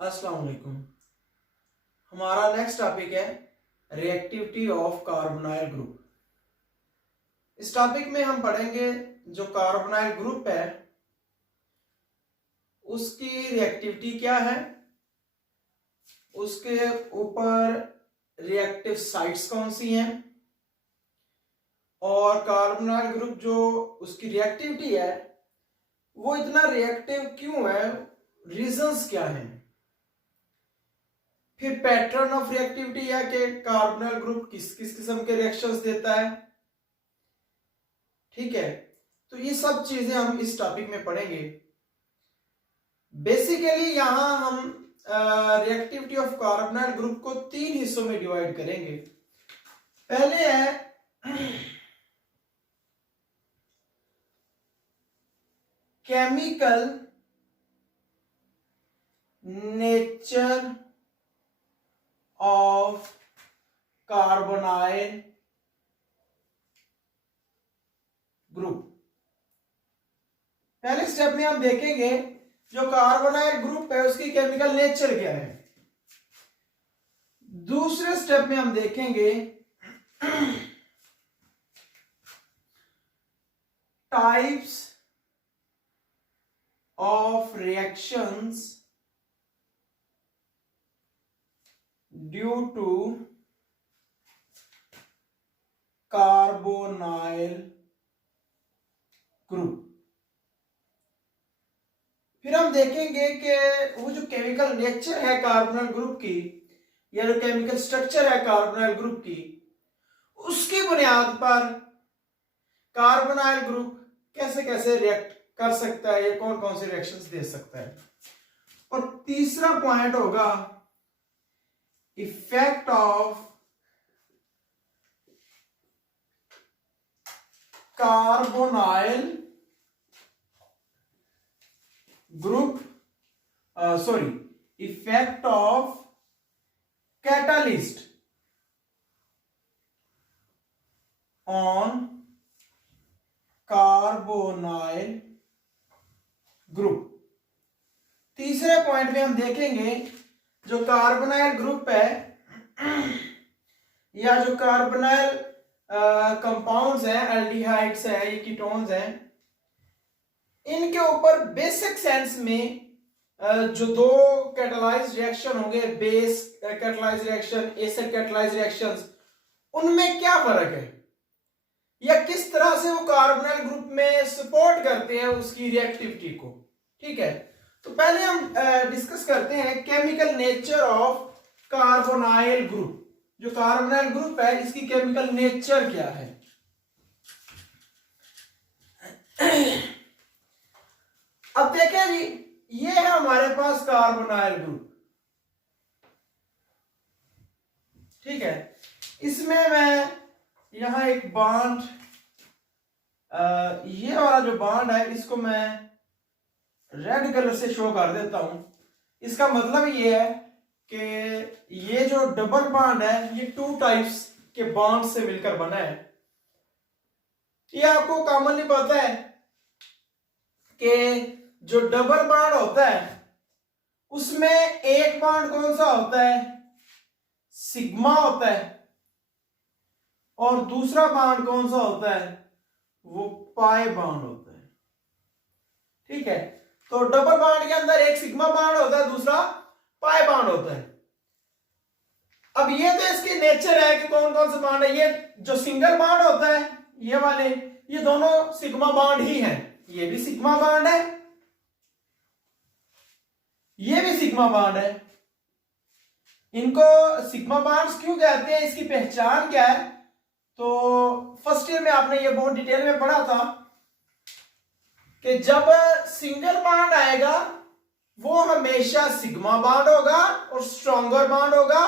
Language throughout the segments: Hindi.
अस्सलाम वालेकुम। हमारा नेक्स्ट टॉपिक है रिएक्टिविटी ऑफ कार्बोनाइल ग्रुप। इस टॉपिक में हम पढ़ेंगे जो कार्बोनाइल ग्रुप है उसकी रिएक्टिविटी क्या है, उसके ऊपर रिएक्टिव साइट्स कौन सी हैं, और कार्बोनाइल ग्रुप जो उसकी रिएक्टिविटी है वो इतना रिएक्टिव क्यों है, रीजंस क्या हैं। फिर पैटर्न ऑफ रिएक्टिविटी है कि कार्बोनाइल ग्रुप किस किस किस्म के रिएक्शंस देता है। ठीक है, तो ये सब चीजें हम इस टॉपिक में पढ़ेंगे। बेसिकली यहां हम रिएक्टिविटी ऑफ कार्बोनाइल ग्रुप को 3 हिस्सों में डिवाइड करेंगे। पहले है chemical nature of carbonyl group. पहले स्टेप में हम देखेंगे जो कार्बोनाइल ग्रुप है उसकी केमिकल नेचर क्या है। दूसरे स्टेप में हम देखेंगे types of reactions due to carbonyl group. फिर हम देखेंगे कि वो जो केमिकल नेचर है कार्बोनाइल ग्रुप की या जो केमिकल स्ट्रक्चर है कार्बोनाइल ग्रुप की, उसकी बुनियाद पर कार्बोनाइल ग्रुप कैसे कैसे रिएक्ट कर सकता है, या कौन कौन से रिएक्शंस दे सकता है। और तीसरा पॉइंट होगा effect of carbonyl group effect of catalyst on carbonyl group. तीसरे पॉइंट में हम देखेंगे जो कार्बोनाइल ग्रुप है या जो कार्बोनाइल कंपाउंड्स हैं, एल्डिहाइड्स हैं, ये कीटोन्स हैं, इनके ऊपर बेसिक सेंस में जो दो कैटालाइज्ड रिएक्शन होंगे, base catalysed reaction, acid catalysed reactions, उनमें क्या फर्क है या किस तरह से वो कार्बोनाइल ग्रुप में सपोर्ट करते हैं उसकी रिएक्टिविटी को। ठीक है, तो पहले हम डिस्कस करते हैं chemical nature of carbonyl group. जो कार्बोनाइल ग्रुप है इसकी केमिकल नेचर क्या है। अब देखें जी, ये है हमारे पास कार्बोनाइल ग्रुप। ठीक है, इसमें मैं यहां एक बॉन्ड, ये वाला जो बॉन्ड है इसको मैं रेड कलर से शो कर देता हूं। इसका मतलब ये है कि ये जो डबल बॉन्ड है ये 2 टाइप्स के बॉन्ड से मिलकर बना है। ये आपको कॉमनली पता है कि जो डबल बॉन्ड होता है उसमें एक बॉन्ड कौन सा होता है, सिग्मा होता है, और दूसरा बॉन्ड कौन सा होता है, वो पाई बॉन्ड होता है। ठीक है, तो डबल बॉन्ड के अंदर एक सिग्मा बॉन्ड होता है, दूसरा पाई बॉन्ड होता है। अब ये तो इसकी नेचर है कि कौन कौन से बॉन्ड है। ये जो सिंगल बॉन्ड होता है ये वाले, ये दोनों सिग्मा बॉन्ड ही हैं। ये भी सिग्मा बॉन्ड है, ये भी सिग्मा बॉन्ड है। इनको सिग्मा बॉन्ड्स क्यों कहते हैं, इसकी पहचान क्या है। तो फर्स्ट ईयर में आपने ये बहुत डिटेल में पढ़ा था कि जब सिंगल बॉन्ड आएगा वो हमेशा सिग्मा बॉन्ड होगा और स्ट्रॉन्गर बॉन्ड होगा,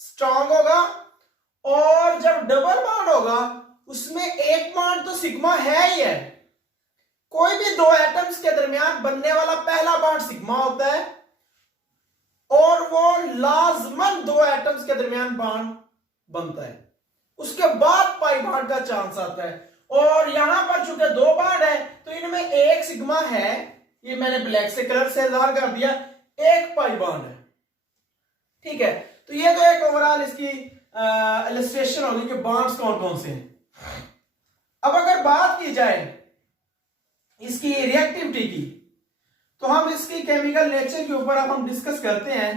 स्ट्रॉन्ग होगा। और जब डबल बॉन्ड होगा उसमें एक बॉन्ड तो सिग्मा है ही है। कोई भी दो एटम्स के दरमियान बनने वाला पहला बॉन्ड सिग्मा होता है और वो लाजमन दो एटम्स के दरमियान बॉन्ड बनता है। उसके बाद पाई बॉन्ड का चांस आता है। और यहां पर चूंकि 2 बॉन्ड है तो इनमें एक सिग्मा है, ये मैंने ब्लैक से कलर से इजहार कर दिया, एक पाई बॉन्ड है। ठीक है, तो ये तो एक ओवरऑल इसकी इलस्ट्रेशन होगी कि बॉन्ड्स कौन कौन से हैं। अब अगर बात की जाए इसकी रिएक्टिविटी की, तो हम इसकी केमिकल नेचर के ऊपर अब हम डिस्कस करते हैं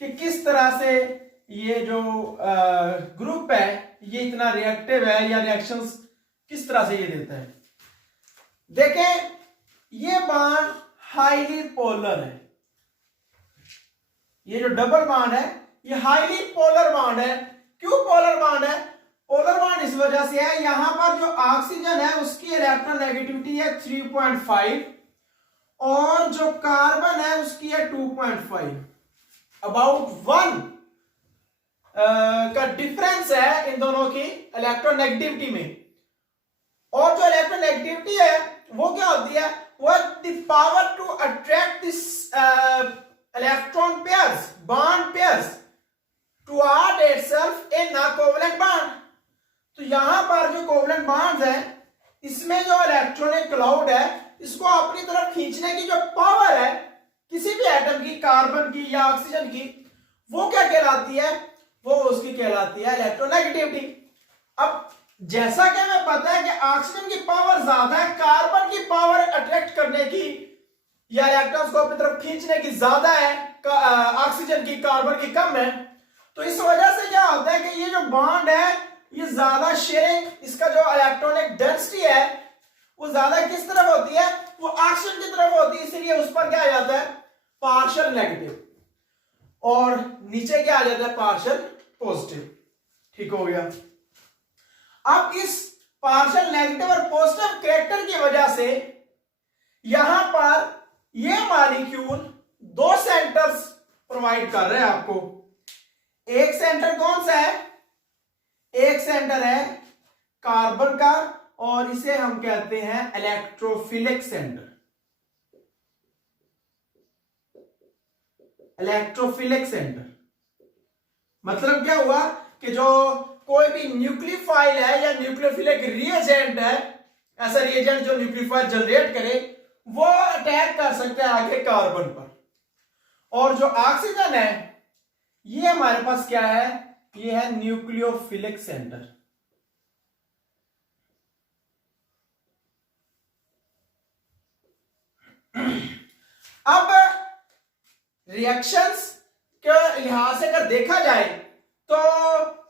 कि किस तरह से ये जो ग्रुप है ये इतना रिएक्टिव है या रिएक्शंस किस तरह से ये देता है। देखें, ये बॉन्ड हाईली पोलर है। ये जो डबल बॉन्ड है ये हाईली पोलर बॉन्ड है। क्यों पोलर बॉन्ड है? पोलर बॉन्ड इस वजह से है, यहां पर जो ऑक्सीजन है उसकी इलेक्ट्रोनेगेटिविटी है 3.5 और जो कार्बन है उसकी है 2.5। अबाउट 1 का डिफरेंस है इन दोनों की इलेक्ट्रोनेगेटिविटी में। और जो इलेक्ट्रोनेगेटिविटी है वो क्या होती है? वो the power to attract this electron pairs, bond pairs toward itself in a covalent bond. तो यहां पर जो कोवलेंट बॉन्ड्स है इसमें जो इलेक्ट्रॉनिक क्लाउड है इसको अपनी तरफ खींचने की जो पावर है किसी भी एटम की, कार्बन की या ऑक्सीजन की, वो क्या कहलाती है? वो उसकी कहलाती है इलेक्ट्रोनेगेटिविटी। अब जैसा कि हमें पता है कि ऑक्सीजन की पावर ज्यादा है, कार्बन की पावर अट्रैक्ट करने की या इलेक्ट्रॉन्स को अपनी तरफ खींचने की ज्यादा है, ऑक्सीजन की, कार्बन की कम है। तो इस वजह से क्या होता है कि ये जो बॉन्ड है ये ज्यादा शेयरिंग, इसका जो इलेक्ट्रॉनिक डेंसिटी है वो ज्यादा किस तरफ होती है? वो ऑक्सीजन की तरफ होती है, इसलिए उस पर क्या आ जाता है? Partial negative. और नीचे क्या आ जाता है? Partial positive. ठीक हो गया। अब इस पार्शियल नेगेटिव और पॉजिटिव कैरेक्टर की वजह से यहां पर ये मॉलिक्यूल दो सेंटर्स प्रोवाइड कर रहे हैं आपको। एक सेंटर कौन सा है? एक सेंटर है कार्बन का और इसे हम कहते हैं इलेक्ट्रोफिलिक सेंटर। इलेक्ट्रोफिलिक सेंटर मतलब क्या हुआ कि जो कोई भी न्यूक्लियोफाइल है या न्यूक्लियोफिलिक रिएजेंट है, ऐसा रिएजेंट जो न्यूक्लियोफाइल जनरेट करे, वो अटैक कर सकते हैं आगे कार्बन पर। और जो ऑक्सीजन है ये हमारे पास क्या है? ये है न्यूक्लियोफिलिक सेंटर। अब रिएक्शंस के लिहाज से अगर देखा जाए तो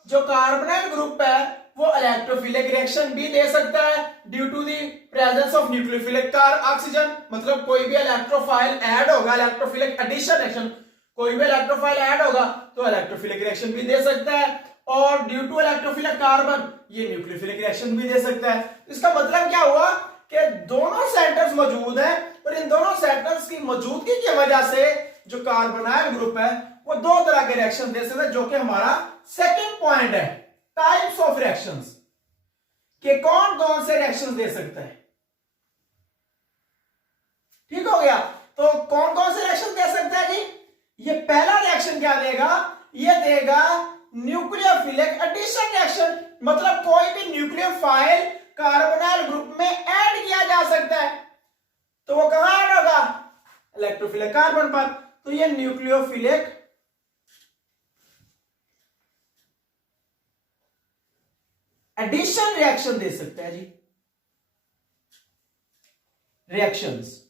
जो कार्बोनाइल ग्रुप है वो इलेक्ट्रोफिलिक रिएक्शन भी दे सकता है due to the presence of nucleophilic oxygen. मतलब कोई भी इलेक्ट्रोफाइल ऐड होगा, इलेक्ट्रोफिलिक एडिशन रिएक्शन, कोई भी इलेक्ट्रोफाइल ऐड होगा तो इलेक्ट्रोफिलिक रिएक्शन भी दे सकता है। और ड्यू टू इलेक्ट्रोफिलिक कार्बन ये न्यूक्लियोफिलिक रिएक्शन भी दे सकता है। इसका मतलब क्या हुआ कि दोनों सेंटर्स मौजूद हैं और इन दोनों सेंटर्स की मौजूदगी की वजह से जो कार्बोनाइल ग्रुप है वो दो तरह के रिएक्शन दे सकता है, जो कि हमारा सेकंड पॉइंट है, टाइप्स ऑफ रिएक्शंस, कि कौन कौन से रिएक्शंस दे सकता है। ठीक हो गया। तो कौन कौन से रिएक्शन दे सकता है जी? ये पहला रिएक्शन क्या देगा? ये देगा न्यूक्लियोफिलिक एडिशन रिएक्शन। मतलब कोई भी न्यूक्लियोफाइल कार्बोनाइल ग्रुप में ऐड किया जा सकता है, तो वो कहां ऐड होगा? इलेक्ट्रोफिलिक कार्बन पर। तो ये न्यूक्लियोफिलिक एडिशन रिएक्शन दे सकते हैं जी। रिएक्शंस।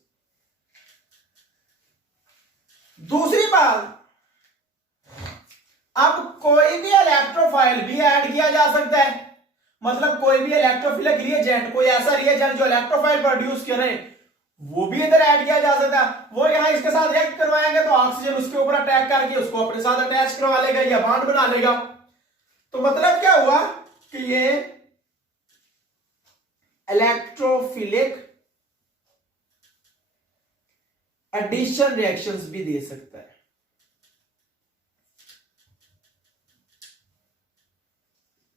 दूसरी बात, अब कोई भी इलेक्ट्रोफाइल भी ऐड किया जा सकता है। मतलब कोई भी इलेक्ट्रोफिलिक रिएजेंट, कोई ऐसा रिएजेंट जो इलेक्ट्रोफाइल प्रोड्यूस करे, वो भी इधर ऐड किया जा सकता है। वो यहां इसके साथ रिएक्ट करवाएंगे तो ऑक्सीजन उसके ऊपर अटैक करके उसको अपने साथ अटैच करवा लेगा या बॉन्ड बना लेगा। तो मतलब क्या हुआ कि ये इलेक्ट्रोफिलिक एडिशन रिएक्शंस भी दे सकता है।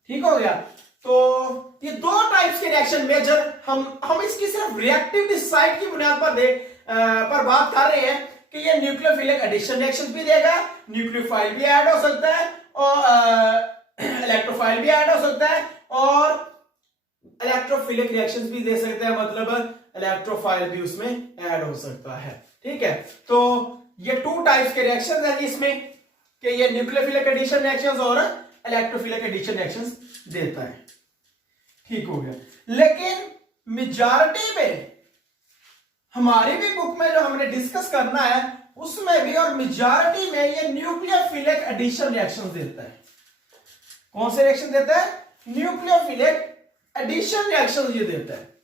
ठीक हो गया। तो ये दो टाइप्स के रिएक्शन मेजर हम इसकी सिर्फ रिएक्टिविटी साइड की बुनियाद पर बात कर रहे हैं कि ये न्यूक्लियोफिलिक एडिशन रिएक्शंस भी देगा, न्यूक्लियोफाइल भी ऐड हो सकता है और इलेक्ट्रोफाइल भी ऐड हो सकता है और इलेक्ट्रोफिलिक रिएक्शंस भी दे सकते हैं। मतलब इलेक्ट्रोफाइल भी उसमें ऐड हो सकता है। ठीक है। तो ये टू टाइप्स के रिएक्शन है इसमें कि ये न्यूक्लियोफिलिक एडिशन रिएक्शंस और इलेक्ट्रोफिलिक एडिशन रिएक्शंस देता है। ठीक हो गया। लेकिन मेजॉरिटी में हमारी भी बुक में जो हमने डिस्कस करना है उसमें भी और मेजॉरिटी में ये न्यूक्लियोफिलिक एडिशन रिएक्शंस देता है। कौन से रिएक्शन देता है? न्यूक्लियोफिलिक एडिशन रिएक्शंस ये देता है।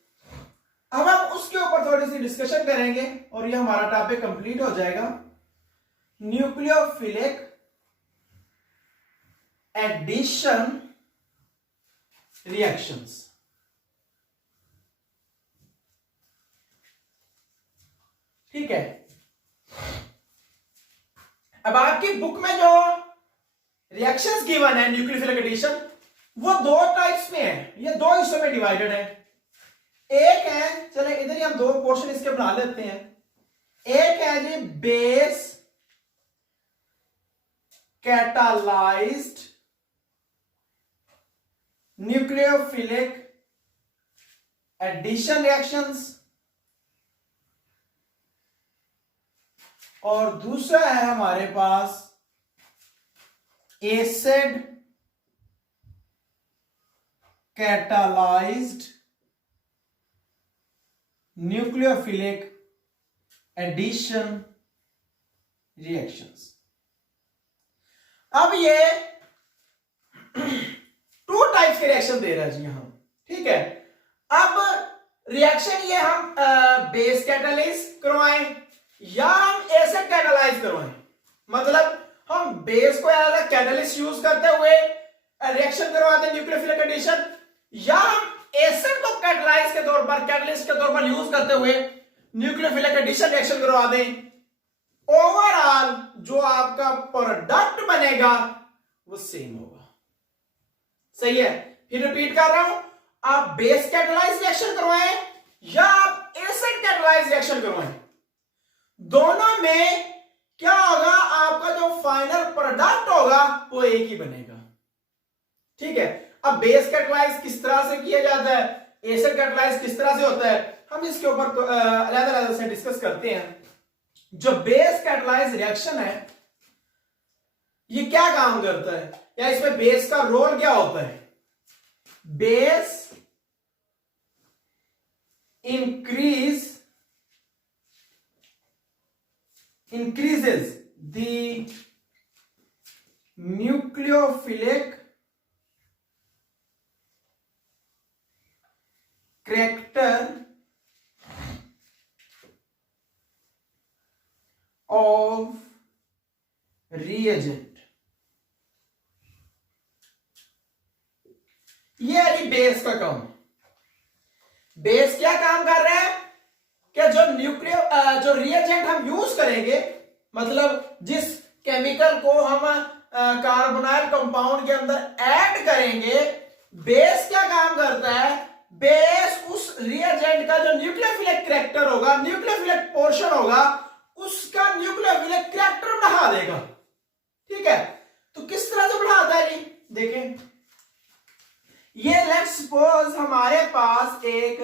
अब हम उसके ऊपर थोड़ी सी डिस्कशन करेंगे और ये हमारा टॉपिक कंप्लीट हो जाएगा। Nucleophilic addition reactions. ठीक है। अब आपकी बुक में जो रिएक्शंस गिवन है न्यूक्लियोफिलिक एडिशन वो दो टाइप्स में है, ये दो हिस्सों में डिवाइडेड है। एक है, चले इधर ही हम दो पोर्शन इसके बना लेते हैं। एक है जी base catalysed nucleophilic addition reactions और दूसरा है हमारे पास acid catalysed nucleophilic addition reactions. अब ये टू टाइप्स के रिएक्शन दे रहा है जी यहां। ठीक है। अब रिएक्शन ये हम बेस कैटालाइज करवाएं या हम एसिड कैटालाइज करवाएं, मतलब हम बेस को एज अ कैटालिस्ट यूज करते हुए रिएक्शन करवाते हैं न्यूक्लियोफिलिक एडिशन, या हम एसिड को कैटालाइज के तौर पर कैटालिस्ट के तौर पर यूज करते हुए न्यूक्लियोफिलिक एडिशन रिएक्शन करवा दें। ओवरऑल जो आपका प्रोडक्ट बनेगा वो सेम होगा। सही है। फिर रिपीट कर रहा हूं, आप बेस कैटालाइज रिएक्शन करवाएं या आप एसिड कैटालाइज रिएक्शन करवाएं, दोनों में क्या होगा, आपका जो फाइनल प्रोडक्ट होगा वो एक ही बनेगा। ठीक है। अब बेस कैटालाइज किस तरह से किया जाता है, एसिड कैटालाइज किस तरह से होता है, हम इसके ऊपर अलग-अलग से डिस्कस करते हैं। जो बेस कैटालाइज रिएक्शन है ये क्या काम करता है या इसमें बेस का रोल क्या होता है? Base increases the nucleophilic character of reagent। ये है बेस का काम। बेस क्या काम कर रहा है कि जो रिएजेंट हम यूज करेंगे, मतलब जिस केमिकल को हम कार्बोनाइल कंपाउंड के अंदर ऐड करेंगे, बेस क्या काम करता है, बेस उस रिएजेंट का जो न्यूक्लियोफिलिक कैरेक्टर होगा, न्यूक्लियोफिलिक पोर्शन होगा, उसका न्यूक्लियोफिलिक कैरेक्टर बढ़ा देगा। ठीक है। तो किस तरह से बढ़ाता है जी, देखें। ये लेट्स सपोज हमारे पास एक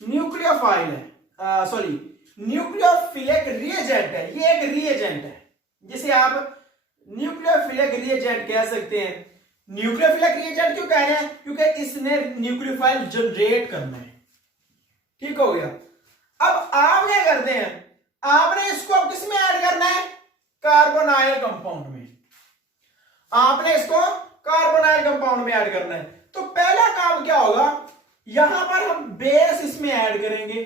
न्यूक्लियोफाइल है, सॉरी न्यूक्लियोफिलिक रिएजेंट है। ये एक रिएजेंट है जिसे आप न्यूक्लियोफिलिक रिएजेंट कह सकते हैं। न्यूक्लियोफिलिक रिएजेंट क्यों कह रहे हैं? क्योंकि इसने न्यूक्लियोफाइल जनरेट करना है। ठीक हो गया। अब आप क्या करते हैं, आपने इसको अब किस में ऐड करना है, कार्बोनाइल कंपाउंड में। आपने इसको कार्बोनाइल कंपाउंड में ऐड करना है। तो पहला काम क्या होगा, यहां पर हम बेस इसमें ऐड करेंगे।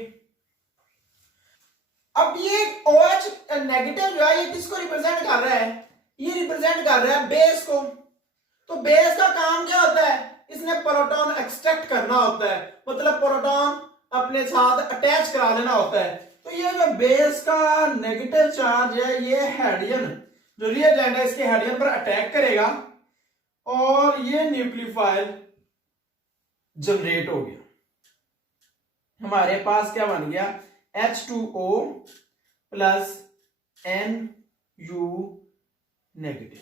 अब ये OH नेगेटिव जो है ये किसको रिप्रेजेंट कर रहा है, ये रिप्रेजेंट कर रहा है बेस को। तो बेस का काम क्या होता है, इसने प्रोटॉन एक्सट्रैक्ट करना होता है, मतलब प्रोटॉन अपने साथ अटैच करा लेना होता है। तो ये जो बेस का नेगेटिव चार्ज है ये हेडियन जो रिएजेंट है इसके हेडियन पर अटैक करेगा और ये न्यूक्लियोफाइल जनरेट हो गया। हमारे पास क्या बन गया, H2O प्लस Nu नेगेटिव।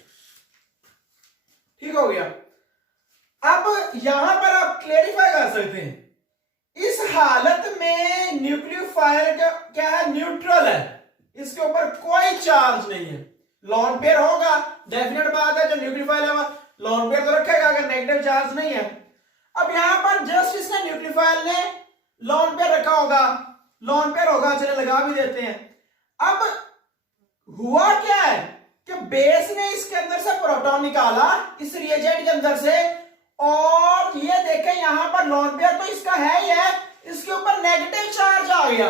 ठीक हो गया। अब यहां पर आप क्लेरिफाई कर सकते हैं, इस हालत में न्यूक्लियोफाइल क्या है, न्यूट्रल है। इसके ऊपर कोई चार्ज नहीं है। लोन पेयर होगा, डेफिनेट बात है, जो न्यूक्लियोफाइल है लोन पेयर तो रखेगा अगर नेगेटिव चार्ज नहीं है। अब यहां पर जस्ट इसने न्यूक्लियोफाइल ने लोन पेयर रखा होगा, लोन पेयर होगा, चले लगा भी देते हैं। अब हुआ क्या है कि बेस ने इसके अंदर से प्रोटॉन निकाला इस रिएजेंट के अंदर से, और ये देखें यहां पर लोन पेयर तो इसका है ही है, इसके ऊपर नेगेटिव चार्ज आ गया।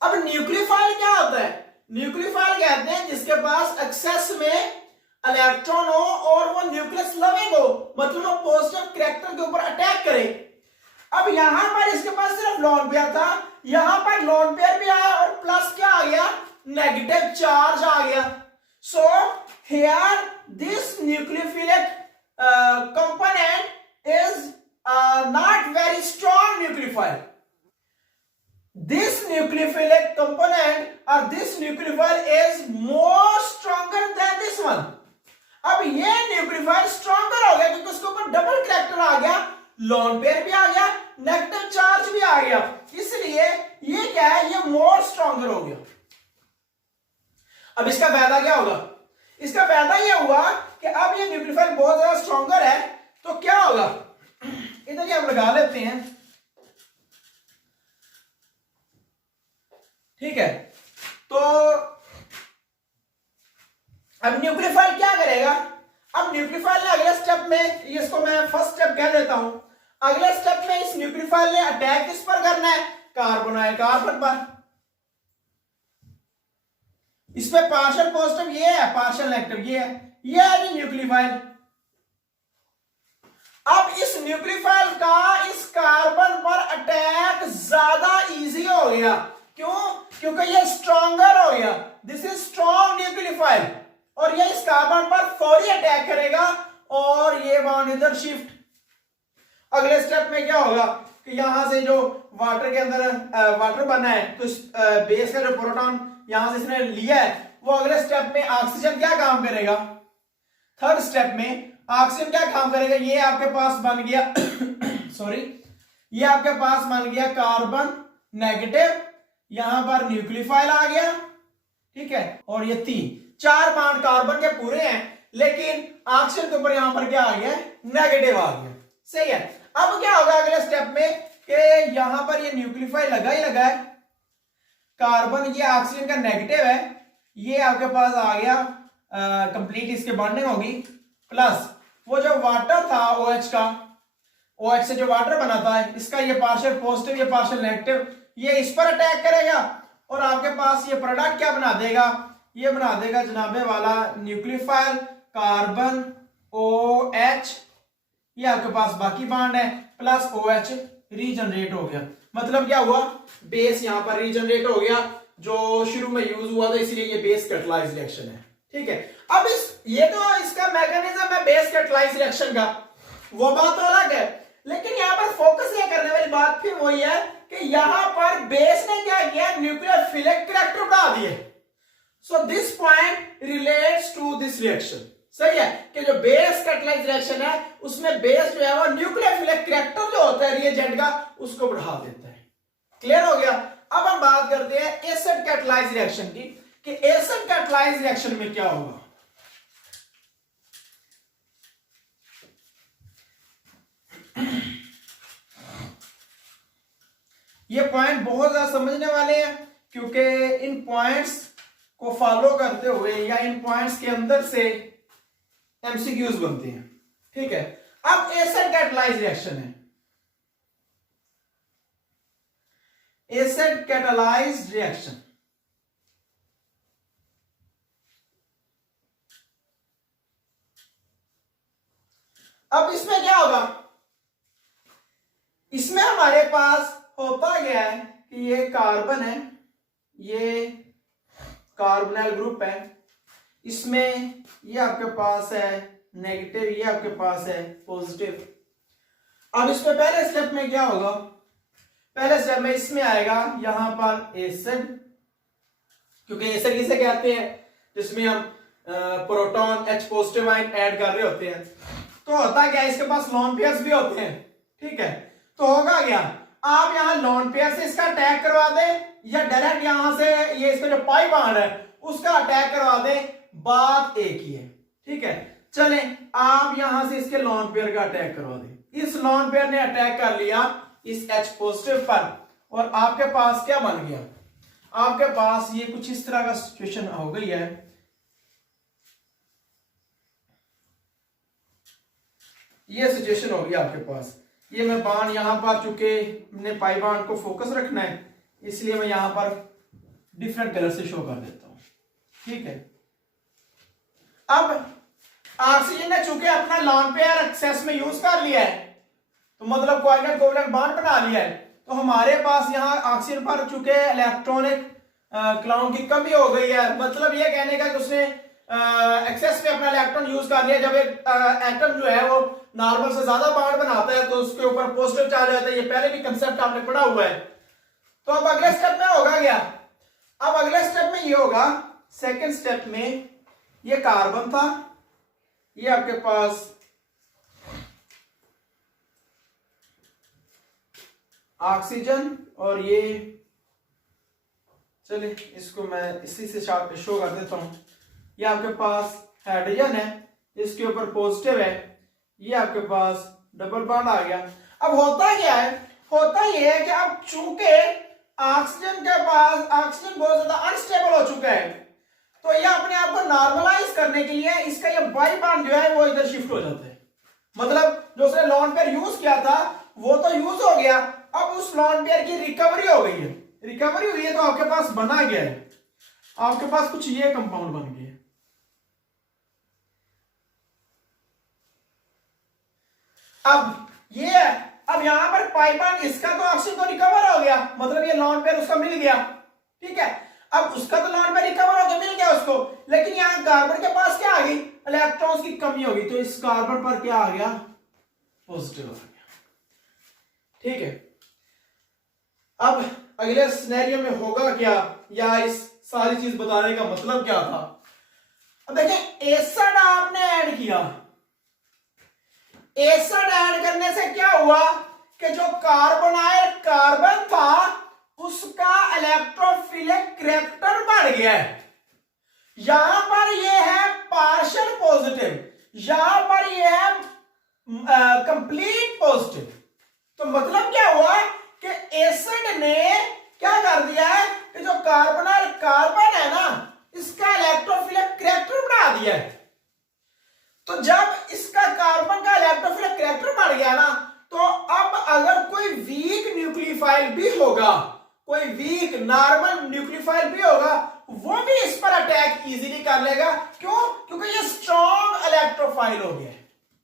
अब न्यूक्लियोफाइल क्या होता है? न्यूक्लियोफाइल कहते हैं जिसके पास एक्सेस में इलेक्ट्रॉन हो और वो न्यूक्लियस लविंग हो, मतलब वो पॉजिटिव कैरेक्टर के ऊपर अटैक करे। अब यहां पर इसके पास सिर्फ लोन पेयर था, यहां पर लोन पेयर भी आया और प्लस क्या आ गया? नेगेटिव चार्ज आ गया। So here this nucleophilic component is not very strong nucleophile. This nucleophilic component or this nucleophile is more stronger than this one. अब ये न्यूक्लियोफाइल स्ट्रॉन्गर हो गया क्योंकि उसके ऊपर डबल कैरेक्टर आ गया, लोन पेयर भी आ गया, नेगेटिव चार्ज भी आ गया, इसलिए ये क्या है? ये मोर स्ट्रॉन्गर हो गया। अब इसका फायदा क्या होगा? इसका फायदा ये हुआ कि अब ये न्यूक्लियोफाइल बहुत ज्यादा स्ट्रॉन्गर है, तो क्या होगा? इधर ही हम लगा लेते हैं, ठीक है। तो अब न्यूक्लियोफाइल क्या करेगा? अब न्यूक्लियोफाइल ने अगले स्टेप में, इसको मैं फर्स्ट स्टेप कह देता हूं, अगले स्टेप में इस न्यूक्लियोफाइल ने अटैक किस पर करना है? कार्बन है, कार्बन पर। इस पे पार्शियल पॉजिटिव ये है, पार्शियल नेगेटिव ये है, ये है न्यूक्लियोफाइल। अब इस न्यूक्लियोफाइल का इस कार्बन पर अटैक ज्यादा इजी हो गया। क्यों? क्योंकि ये स्ट्रॉन्गर हो गया, दिस इज स्ट्रॉन्ग न्यूक्लियोफाइल, और ये इस कार्बन पर फौरी अटैक करेगा और ये बॉन्ड इधर शिफ्ट। अगले स्टेप में क्या होगा कि यहां से जो वाटर के अंदर वाटर बना है, तो बेस का जो प्रोटॉन यहां से इसने लिया है, वो अगले स्टेप में ऑक्सीजन क्या काम करेगा? थर्ड स्टेप में ऑक्सीजन क्या काम करेगा? ये आपके पास बन गया सॉरी, ये आपके पास बन गया कार्बन नेगेटिव, यहां पर न्यूक्लियोफाइल आ गया, ठीक है, और ये चार बॉन्ड कार्बन के पूरे हैं, लेकिन ऑक्सीजन के ऊपर यहां पर क्या आ गया? नेगेटिव आ गया। सही है। अब क्या होगा अगले स्टेप में कि यहां पर ये न्यूक्लियोफाइल लगा ही लगा है, कार्बन ये ऑक्सीजन का नेगेटिव है, ये आपके पास आ गया, कंप्लीट इसकी बॉन्डिंग होगी, प्लस वो जो वाटर था OH का, OH से जो वाटर बना था, इसका ये पार्शियल पॉजिटिव, ये पार्शियल नेगेटिव, ये इस पर अटैक करेगा और आपके पास ये प्रोडक्ट क्या बना देगा? ये बना देगा जनाबे वाला न्यूक्लियोफाइल कार्बन OH, ये आपके पास बाकी बॉन्ड है, प्लस OH रीजनरेट हो गया। मतलब क्या हुआ? बेस यहां पर रीजनरेट हो गया, जो शुरू में यूज हुआ था, इसलिए ये बेस कैटालाइज रिएक्शन है, ठीक है। अब ये तो इसका मैकेनिज्म है बेस कैटालाइज रिएक्शन का, वो बात तो अलग है, लेकिन यहां पर फोकस ये करने वाली बात फिर वही है कि यहां पर बेस ने क्या किया? न्यूक्लियोफिलिक कैरेक्टर बढ़ा दिए। So this point relates to this reaction. सही है कि जो बेस कैटालाइज रिएक्शन है उसमें बेस जो है वो न्यूक्लियोफिलिक कैरेक्टर जो होता है रिएजेंट का, उसको बढ़ा देता है। क्लियर हो गया? अब हम बात करते हैं एसिड कैटालाइज रिएक्शन की, कि एसिड कैटालाइज रिएक्शन में क्या होगा। ये पॉइंट बहुत ज्यादा समझने वाले हैं, क्योंकि इन पॉइंट्स को फॉलो करते हुए या इन पॉइंट्स के अंदर से एमसीक्यूज बनते हैं, ठीक है। अब एसिड कैटालाइज रिएक्शन है, एसिड कैटालाइज रिएक्शन, अब इसमें क्या होगा? इसमें हमारे पास होता क्या है कि ये कार्बन है, ये कार्बोनाइल ग्रुप है, इसमें ये आपके पास है नेगेटिव, ये आपके पास है पॉजिटिव। अब इसमें पहले स्टेप में क्या होगा? पहले स्टेप में इसमें आएगा यहां पर एसिड, क्योंकि एसिड किसे कहते हैं? जिसमें हम proton H positive ion add कर रहे होते हैं। तो होता क्या है? इसके पास लोन पेयर्स भी होते हैं, ठीक है। तो होगा क्या? आप यहां लोन पेयर से इसका अटैक करवा दें, या डायरेक्ट यहां से ये इसमें जो पाई बॉन्ड है उसका अटैक करवा दें, बात एक ही है। ठीक है, चले आप यहां से इसके लॉन पेयर का अटैक करवा दें। इस लॉन पेयर ने अटैक कर लिया इस H पॉजिटिव पर और आपके पास क्या बन गया, आपके पास ये कुछ इस तरह का सिचुएशन हो गई है। ये सिचुएशन होगी आपके पास। ये मैं बाण यहां पर, चूंकि हमने पाई बाण को फोकस रखना है इसलिए मैं यहां पर डिफरेंट कलर से शो कर देता हूं। ठीक है, अब ऑक्सीजन ने चूंकि अपना लॉन पेयर एक्सेस में यूज कर लिया है, तो मतलब कोऑर्डिनेट कोवलेंट बॉन्ड बना लिया है, तो हमारे पास यहाँ ऑक्सीजन पर चूंकि इलेक्ट्रॉनिक क्लाउड की कमी हो गई है, मतलब ये कहने का कि उसने एक्सेस में अपना इलेक्ट्रॉन यूज कर लिया। जब एक एटम जो है वो नॉर्मल से ज्यादा बॉन्ड बनाता है तो उसके ऊपर पॉजिटिव चार्ज आता है, ये पहले भी कंसेप्ट आपने पढ़ा हुआ है। तो अब अगले स्टेप में होगा क्या, अब अगले स्टेप में ये होगा, सेकेंड स्टेप में ये कार्बन था, ये आपके पास ऑक्सीजन और ये, चलिए इसको मैं इसी से शो कर देता हूं। ये आपके पास हाइड्रोजन है, इसके ऊपर पॉजिटिव है, ये आपके पास डबल बॉन्ड आ गया। अब होता क्या है, होता ये है कि अब चूंकि ऑक्सीजन के पास ऑक्सीजन बहुत ज्यादा अनस्टेबल हो चुका है, तो ये अपने आप को नॉर्मलाइज करने के लिए इसका ये बाई बॉन्ड जो है वो इधर शिफ्ट हो जाता है। मतलब जो उसने लॉन पेयर यूज किया था वो तो यूज हो गया, अब उस लॉन पेयर की रिकवरी हो गई है, रिकवरी हुई है तो आपके पास बना गया है, आपके पास कुछ ये कंपाउंड बन गया है। अब ये, अब यहां पर पाई बॉन्ड इसका तो ऑक्सीजन तो रिकवर हो गया, मतलब ये लॉन पेयर उसका मिल गया। ठीक है, अब उसका तो लॉन पेयर रिकवर हो गया, मिल गया उसको, लेकिन यहां कार्बन के पास क्या आ गई, इलेक्ट्रॉन्स की कमी होगी, तो इस कार्बन पर क्या आ गया, पॉजिटिव आ गया। ठीक है, अब अगले सिनेरियो में होगा क्या, या इस सारी चीज बताने का मतलब क्या था। अब देखिए एसिड आपने ऐड किया, एसिड ऐड करने से क्या हुआ कि जो कार्बोनाइल कार्बन था उसका इलेक्ट्रोफिलिक कैरेक्टर बढ़ गया है। यहां पर ये है पार्शियल पॉजिटिव, यहां पर ये है कंप्लीट पॉजिटिव। तो मतलब क्या हुआ कि एसिड ने क्या कर दिया है कि जो कार्बोनाइल कार्बन है ना इसका इलेक्ट्रोफिलिक कैरेक्टर बढ़ा दिया है। तो जब इसका कार्बन का इलेक्ट्रोफिलिक कैरेक्टर बढ़ गया ना, तो अब अगर कोई वीक न्यूक्लियोफाइल भी होगा, कोई वीक नॉर्मल न्यूक्लियोफाइल भी होगा, वो भी इस पर अटैक इजीली कर लेगा। क्यों? क्योंकि ये स्ट्रॉन्ग इलेक्ट्रोफाइल हो गया।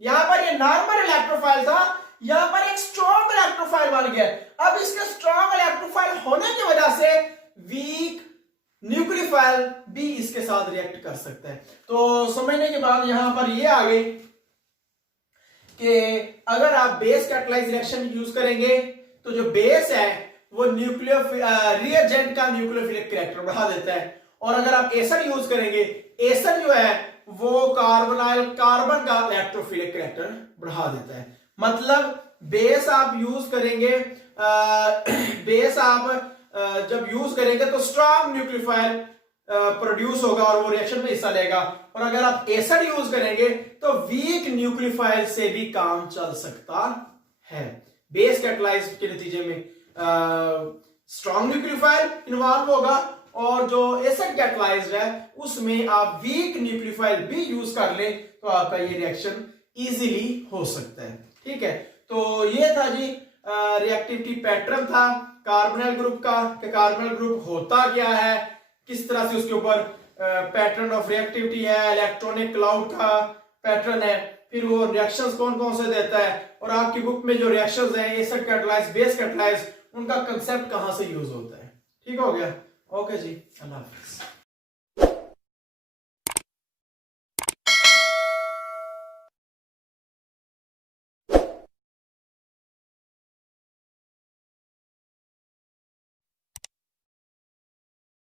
यहां पर ये नॉर्मल इलेक्ट्रोफाइल था, यहां पर एक स्ट्रॉन्ग इलेक्ट्रोफाइल बन गया। अब इसके स्ट्रॉन्ग इलेक्ट्रोफाइल होने की वजह से वीक न्यूक्लियोफाइल भी इसके साथ रिएक्ट कर सकता है। तो समझने के बाद यहां पर ये आ गए कि अगर आप बेस कैटालाइज रिएक्शन यूज करेंगे तो जो बेस है वो रिएजेंट का न्यूक्लियोफिलिक कैरेक्टर बढ़ा देता है, और अगर आप एसिड यूज करेंगे, एसिड जो है वो कार्बोनाइल कार्बन का इलेक्ट्रोफिलिक कैरेक्टर बढ़ा देता है। मतलब बेस आप यूज करेंगे, बेस आप जब यूज करेंगे तो स्ट्रॉन्ग न्यूक्लियोफाइल प्रोड्यूस होगा और वो रिएक्शन में हिस्सा लेगा, और अगर आप एसिड यूज करेंगे तो वीक न्यूक्लियोफाइल से भी काम चल सकता है। बेस कैटालाइज के नतीजे में स्ट्रॉन्ग न्यूक्लियोफाइल इन्वॉल्व होगा, और जो एसिड कैटालाइज्ड है उसमें आप वीक न्यूक्लियोफाइल भी यूज कर ले तो आपका ये रिएक्शन इजीली हो सकता है। ठीक है, तो ये था जी रिएक्टिविटी पैटर्न था कार्बोनाइल ग्रुप का, कि कार्बोनाइल ग्रुप होता क्या है, किस तरह से उसके ऊपर पैटर्न ऑफ रिएक्टिविटी है, इलेक्ट्रॉनिक क्लाउड का पैटर्न है, फिर वो रिएक्शंस कौन कौन से देता है, और आपकी बुक में जो रिएक्शंस हैं एसिड कैटालाइज बेस कैटालाइज उनका कंसेप्ट कहां से यूज होता है। ठीक हो गया, ओके जी, अल्लाह हाफिज।